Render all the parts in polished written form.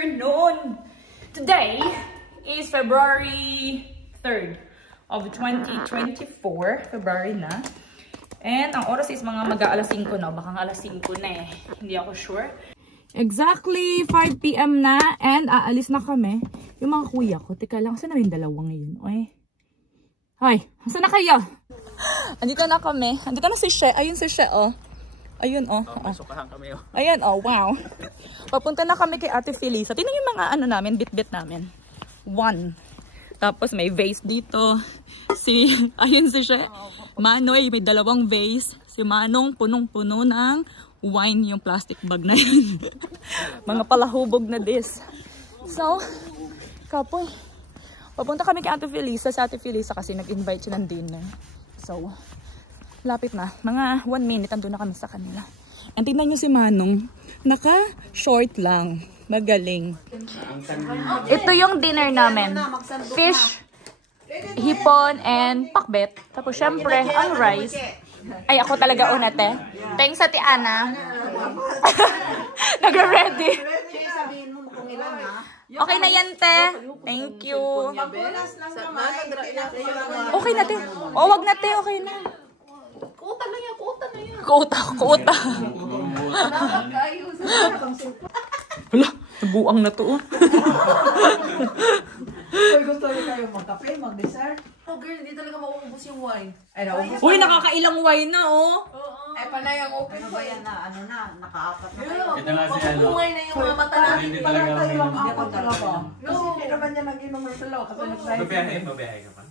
afternoon! Today is February 3rd of 2024. February na. And ang oras is mga mag-aalas 5 na. Baka alas 5 na eh. Hindi ako sure. Exactly 5 PM na. And aalis na kami. Yung mga kuya ko. Teka lang, saan na yung dalawa ngayon? Oy. Hoy, saan na kayo? Andito na kami. Andito na si She. Ayun si She, oh. Ayun, oh. Masukahan kami, oh. Ayan, oh, wow. Papunta na kami kay Ate Felisa. Tingnan yung mga ano namin, bit-bit namin. 1. Tapos may vase dito. Ayun si She. Manoy, may 2 vase. Si Manong, punong-puno ng wine yung plastic bag na yun. Mga palahubog na this. So, kapoy. Papunta kami kay Ate Felisa. Sa Ate Felisa kasi nag-invite siya ng dinner. So, lapit na. Mga 1 minute, andun na kami sa kanila. Ang tingnan nyo si Manong, naka-short lang. Magaling. Ito yung dinner namin. Fish, hipon, and pakbet. Tapos syempre, ang rice. Ay, ako talaga unate. Thanks sa Ate Ana. Nagre-ready. Okay na yan, te. Thank you. Okay na, te. O, wag na, te. Okay na. Kuta na yan, kuta na yan. Kuta. Wala, nabuang na to. Gusto niyo kayo magkape, mag-dessert? Oh girl, hindi talaga mauubos yung wine. Ay, naubos. Uy, nakakailang wine na, oh. Ay, panay ang open ko yan na, ano na, nakaapat na kayo. Ito nga si ano. Pumungay na yung mga mata natin. Hindi talaga Hindi uminom. ako talaga. Kasi hindi naman niya nag-inom ng salo. Kasi Babiyahe ka pa.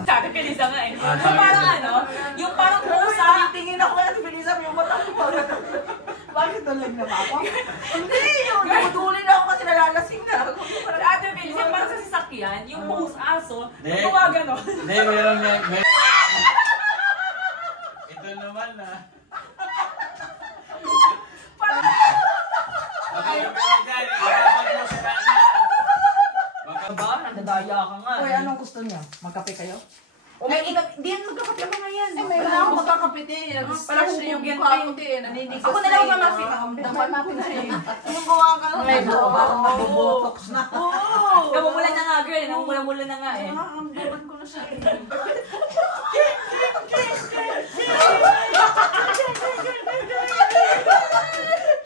Sabi ka Lisa nga eh. So parang ano, yung parang pusa. tingin ako kaya si Felisa, yung mata ko parang. Bakit tulag na ako? Hindi, yung dumuduli na ako kasi nalalasing na ako. Sa Ate Felisa, parang sa sasakyan, yung post aso, gawa ganon. Hindi, mayroon nga. Ito naman na. Ba? Nagdadaya ka nga. Uy, anong gusto niya? Magkape kayo? Ay, di yan magkakape mo ngayon. Ay, may wala akong magkakapit eh. Nag-stretch na yung mukha ko eh. Naninigas Ako na lang mamapit. Dapat mapit na eh. Yung gawa ka lang. Ay, botox na. Namumula na nga, girl. Namumula na nga eh. Ambulan ko na siya eh.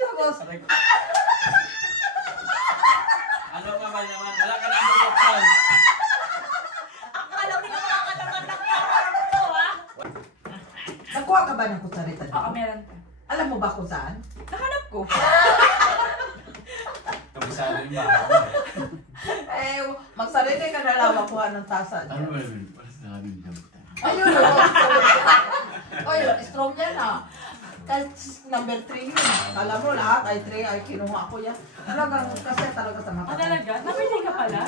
Tapos, Ano ka ba naman? Wala ka nang bubuksan. Akala ko di ka makakataman ng parang ito, ha? nagkuha ka ba ng kutsarita dito? Oo, meron ka. Alam mo ba kung saan? Nahanap ko. Kabisado yung ba? Eh, magsarili ka na lang makuha ng tasa. Ano ba yun? Pasabi niya. Ayun, oy, strong yan ah. Kahit number 3 yun. Alam mo lahat, ay 3, ay kinuha ko yan. Talagang, kasi talaga sa mata. Talaga? Napili ka pala?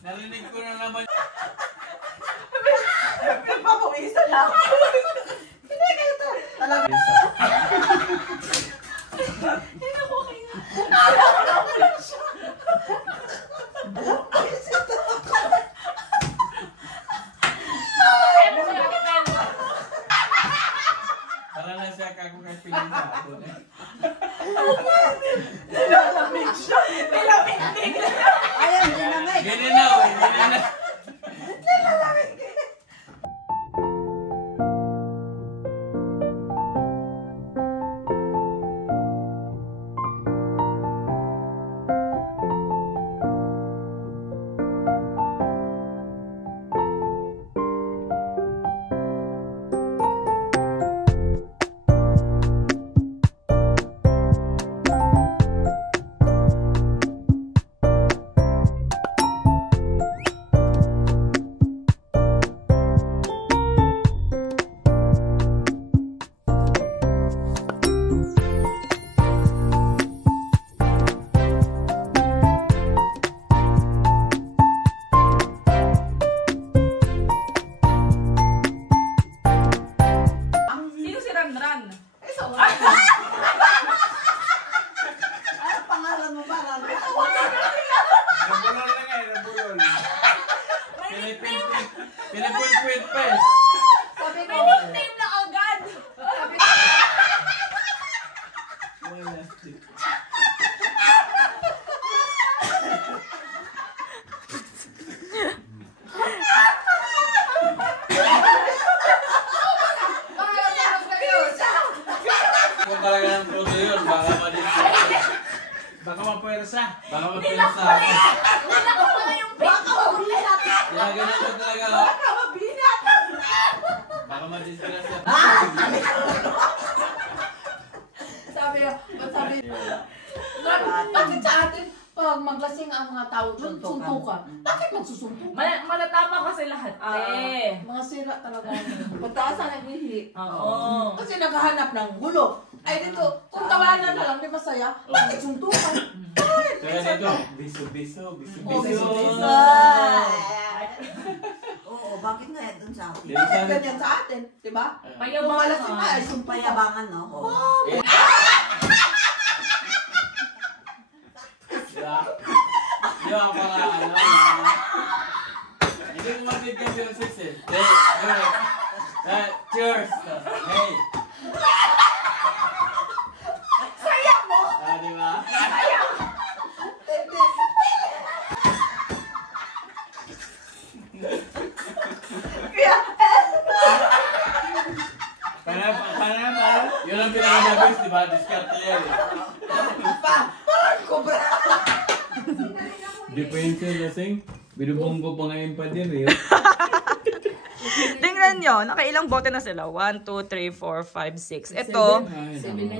Narinig ko na naman. Nagpapawisan lang. Hindi kayo to. Talaga. Hindi ako kayo. Para na siya kako kay Pilisa. Nilalamig siya. Nilamig. Ayan, nilamig. Ganyan na, oh. Ganyan na. Nilalamig. Pinakwit-kwit pa eh. Sabi ko, May nickname na agad. sabi ko, Wala. Wala ko na yung baka mabinat. Ginaganan ko talaga. Baka mabinat. Baka madisgrasya. Sabi bakit sa atin, pag maglasing ang mga tao doon, suntukan. Bakit magsusuntukan? Malatapa kasi lahat Mga sira talaga. Pagtaas na naghihi. Oo. Kasi naghahanap ng gulo. Ay dito, kung tawanan na lang, di masaya, bakit suntukan? Kaya dito, biso-biso. Oo, bakit nga yan dun sa atin? Bakit ganyan sa atin? Diba? Payabangan. Malasing na ay suntukan. Payabangan, no? Oo. Di ba mga ano? Hindi ko matigil yung sis eh. Cheers! Hey! Saya mo! Di ba? Para. Yun ang pinaka-nabis, di ba? Discarte yan eh. Parang kubra! Depensa lasing. Binubonggo pa ngayon pa din eh. Tingnan nyo, nakailang bote na sila. 1, 2, 3, 4, 5, 6.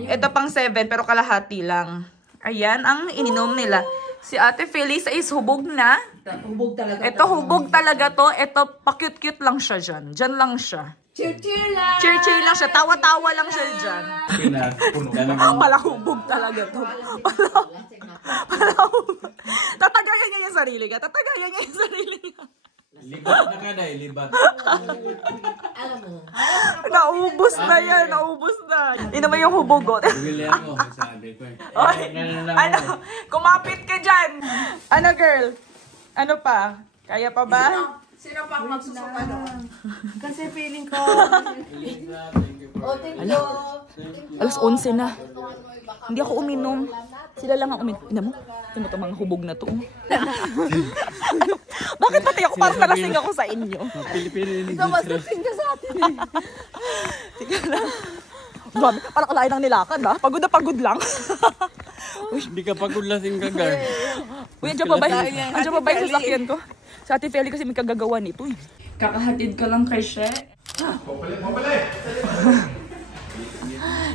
Ito pang 7 pero kalahati lang. Ayan ang ininom nila. Si Ate Feliz is hubog na. Hubog talaga. Ito hubog talaga to. Ito pa-cute-cute lang siya dyan. Dyan lang siya. Cheer-cheer lang! Cheer-cheer lang siya. Tawa-tawa lang siya dyan. Palahubog talaga to. Palahubog. Tatagayan niya yung sarili niya. Tatagayan niya yung sarili niya. Libat na ka dahil, libat. Alam mo. Naubos na yan. Naubos na. Hindi naman yung hubugot. Bumili ako, sabi ko eh. Ano? Kumapit ka dyan. Ano girl? Ano pa? Kaya pa ba? Sino pang magsusuka doon? Kasi feeling ko... O, thank you. Alas 11 na. Hindi ako uminom. Sila lang ang uminom. Ina mo? Ito mo mga hubog na to. Bakit pati ako? Parang nalasing ako sa inyo. Ikaw Masasing ka sa atin eh. Sige lang. Grabe, parang kalain ng nilakad ha. Pagod na pagod lang. Hindi ka pagod lasing ka, Gar. Uy, andiyan pa ba yung sasakyan ko? Sa Ate Feli kasi may kagagawa nito eh. Kakahatid ko lang kay She.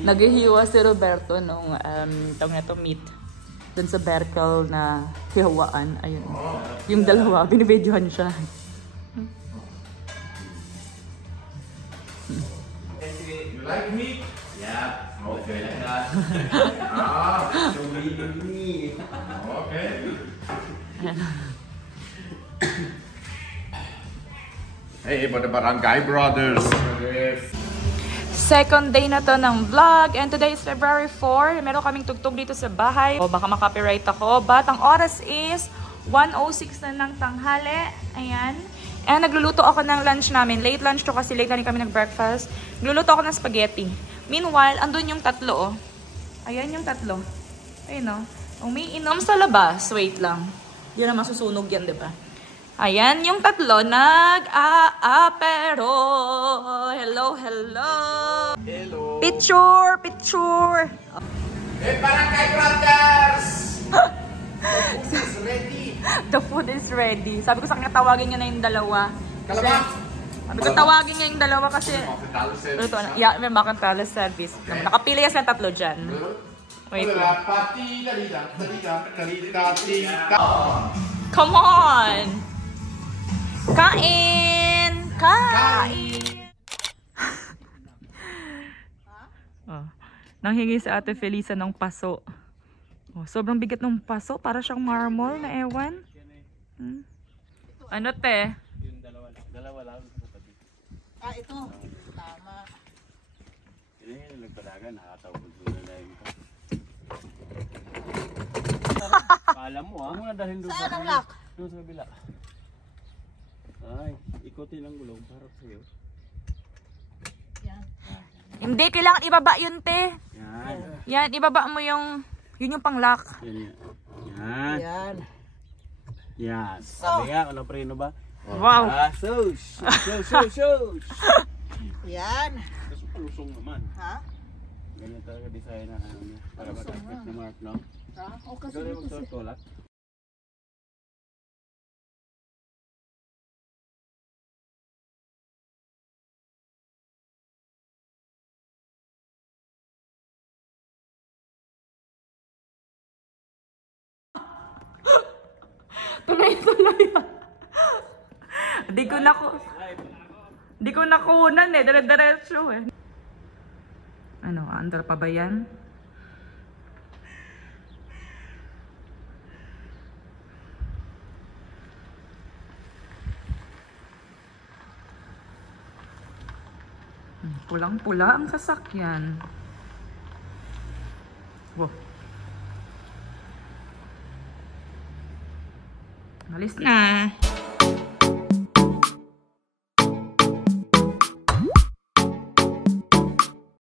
Naghihiwa si Roberto nung meat dun sa Berkel na hihawaan. Ayun. Yung dalawa, binibidyohan siya. You like meat? Yeah. Okay. So me. Okay. Hey, but the Barangay Brothers. Second day na to ng vlog and today is February 4. Meron kaming tugtog dito sa bahay. O baka makopyright ako. But ang oras is 1:06 na ng tanghali. Ayan. And nagluluto ako ng lunch namin. Late lunch to kasi late na rin kami nag-breakfast. Nagluluto ako ng spaghetti. Meanwhile, andun yung tatlo. Ayan yung tatlo. Ayun o. Umiinom sa labas. Wait lang. Di naman susunog yan, diba? Ayan yung tatlo. Nag-aapero. Hello, hello. Hello. Picture, picture. Hey, Barangay Brothers! Food is ready. The food is ready. Sabi ko sa kanya, tawagin niya na yung dalawa. Kalamang! Sabi ko, tawagin niya yung dalawa kasi... Ito, yeah, may makantala service. Nakapili yan sila tatlo dyan. Wait lang. Come on! Kain! Kain! Oh, nanghingi si Ate Felisa ng paso. Oh, sobrang bigat ng paso. Para siyang marble na ewan. Ano te? Yung dalawa lang sa tabi. Ito. Tama. Yan yung nagpalaga, nakatawag ko na lang ito. Alam mo mga dahil doon Saan ang lock? Doon sa kabila. Ay, ikutin ang gulong para sa'yo. Hindi, kailangan ibaba yun te. Yan. Yan, ibaba mo yung... Yun yung pang-lock. Yan. Yan. Yan. Sabi nga, ano preno ba? Wow. Sus! Yan. Kasi palusong naman. Ha? Ganyan talaga design na ano niya. Para matapit na mark, no? Ha? O kasi Ikaw rin dito magsuot ko, Tuloy-tuloy. Di ko nakunan eh. Dire-diretso eh. Ano, andar pa ba yan? Pulang-pula ang sasakyan. Wow. Alis na.